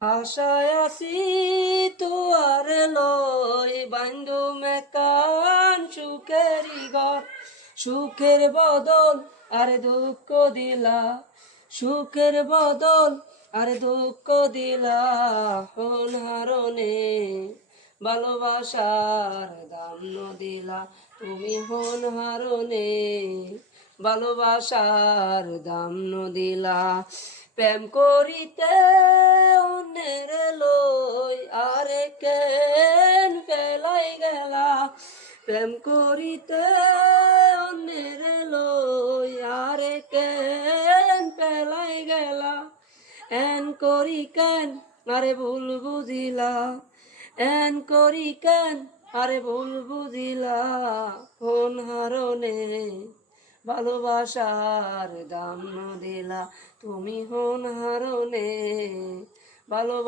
আশায় আছি তোয়ার লই বান্ধু মেকান সুখেরই ঘর সুখের বদল আরে দুঃখ দিলা সুখের বদল আরে দুঃখ দিলা হন হারনে ভালোবাসার দাম দিলা তুমি হন হারনে ভালোবাসার দাম দিলা প্রেম করিতে অন্যের লই আরে কেন ফেলাই গেলা প্রেম করিতে অন্যের লই আরে কেন ফেলাই গেলা এন করি কেন আরে ভুল বুঝিলা এন করি কেন আরে ভুল বুঝিলা কোন হারনে ভালোবাসার দাম দিলা তুমি হন হারনে ভালোবাসা